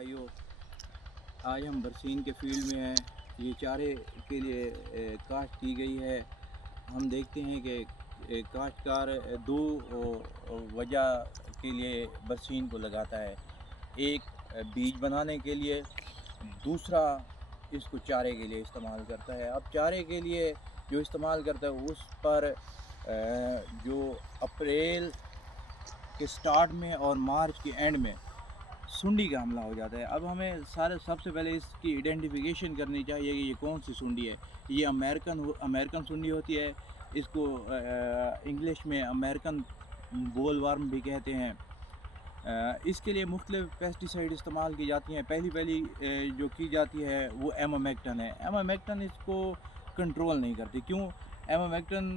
भाइयों, आज हम बरसीन के फील्ड में हैं। ये चारे के लिए काश्त की गई है। हम देखते हैं कि काश्तकार दो वजह के लिए बरसीन को लगाता है। एक बीज बनाने के लिए, दूसरा इसको चारे के लिए इस्तेमाल करता है। अब चारे के लिए जो इस्तेमाल करता है उस पर जो अप्रैल के स्टार्ट में और मार्च के एंड में सुंडी का हमला हो जाता है। अब हमें सबसे पहले इसकी आइडेंटिफिकेशन करनी चाहिए कि ये कौन सी सुंडी है। ये अमेरिकन सुंडी होती है। इसको इंग्लिश में अमेरिकन बोलवर्म भी कहते हैं। इसके लिए मुख्तलिफ पेस्टिसाइड इस्तेमाल की जाती हैं। पहली जो की जाती है वो एमामेक्टन है। एमामेक्टन इसको कंट्रोल नहीं करती। क्यों? एमामेक्टन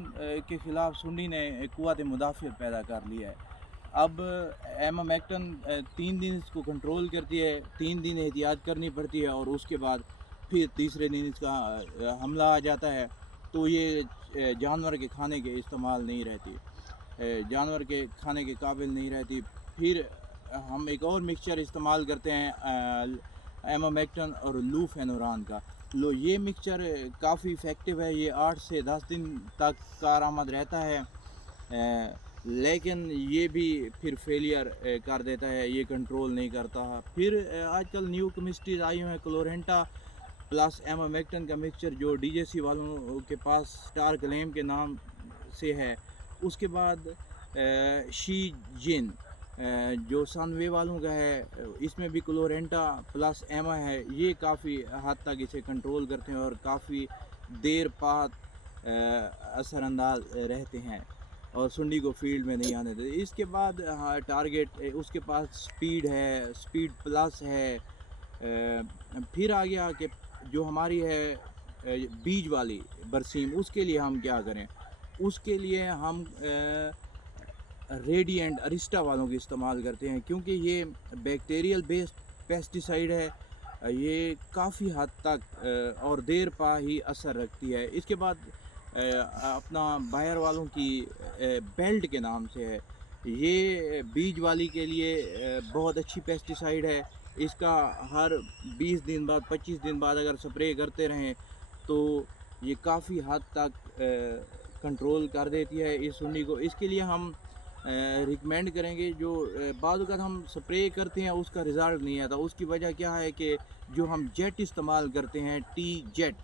के ख़िलाफ़ सुंडी ने क़ुव्वत मुदाफ़ियत पैदा कर लिया है। अब एमामेक्टन 3 दिन इसको कंट्रोल करती है, 3 दिन एहतियात करनी पड़ती है और उसके बाद फिर तीसरे दिन इसका हमला आ जाता है। तो ये जानवर के खाने के इस्तेमाल नहीं रहती, जानवर के खाने के काबिल नहीं रहती। फिर हम एक और मिक्सचर इस्तेमाल करते हैं एमामेक्टन और लूफेनुरान का। ये मिक्सचर काफ़ी इफ़ेक्टिव है। ये 8 से 10 दिन तक कारआमद रहता है, लेकिन ये भी फिर फेलियर कर देता है, ये कंट्रोल नहीं करता। फिर आजकल न्यू केमिस्ट्रीज आई हुई हैं, क्लोरेंटा प्लस एमामेक्टन का मिक्सचर जो डीजेसी वालों के पास स्टार क्लेम के नाम से है। उसके बाद शी जिन जो सनवे वालों का है, इसमें भी क्लोरेंटा प्लस एमा है। ये काफ़ी हद तक इसे कंट्रोल करते हैं और काफ़ी देर बाद असरअंदाज रहते हैं और सुंडी को फील्ड में नहीं आने देते। इसके बाद टारगेट उसके पास स्पीड है, स्पीड प्लस है। फिर आ गया कि जो हमारी है बीज वाली बरसीम, उसके लिए हम क्या करें। उसके लिए हम रेडिएंट अरिस्टा वालों की इस्तेमाल करते हैं, क्योंकि ये बैक्टीरियल बेस्ड पेस्टिसाइड है। ये काफ़ी हद तक और देर पा ही असर रखती है। इसके बाद अपना बायर वालों की बेल्ट के नाम से है। ये बीज वाली के लिए बहुत अच्छी पेस्टिसाइड है। इसका हर 20 दिन बाद 25 दिन बाद अगर स्प्रे करते रहें तो ये काफ़ी हद तक कंट्रोल कर देती है इस सुंडी को। इसके लिए हम रिकमेंड करेंगे, जो बाद वक़्त हम स्प्रे करते हैं उसका रिज़ल्ट नहीं आता। उसकी वजह क्या है कि जो हम जेट इस्तेमाल करते हैं, टी जेट,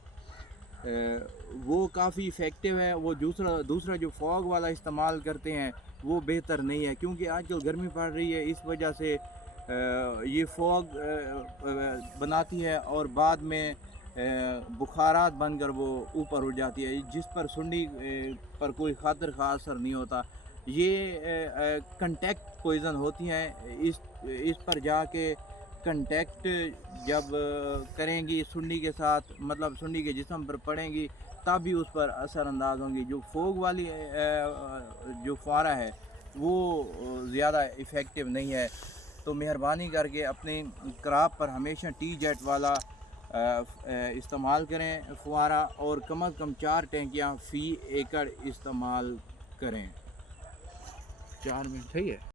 वो काफ़ी इफ़ेक्टिव है। वो दूसरा जो फॉग वाला इस्तेमाल करते हैं वो बेहतर नहीं है, क्योंकि आजकल गर्मी पड़ रही है, इस वजह से ये फॉग बनाती है और बाद में बुखारात बनकर वो ऊपर उड़ जाती है, जिस पर सुंडी पर कोई खातिर ख़ास असर नहीं होता। ये कंटेक्ट पॉइज़न होती हैं। इस पर जाके कंटेक्ट जब करेंगी सुंडी के साथ, मतलब सुंडी के जिस्म पर पड़ेंगी, तब भी उस पर असरअंदाज होंगी। जो फोग वाली जो फारा है वो ज़्यादा इफ़ेक्टिव नहीं है। तो मेहरबानी करके अपने क्रॉप पर हमेशा टी जेट वाला इस्तेमाल करें फुआरा, और कम अज़ कम 4 टैंकियाँ फ़ी एकड़ इस्तेमाल करें। 4 मिनट सही है।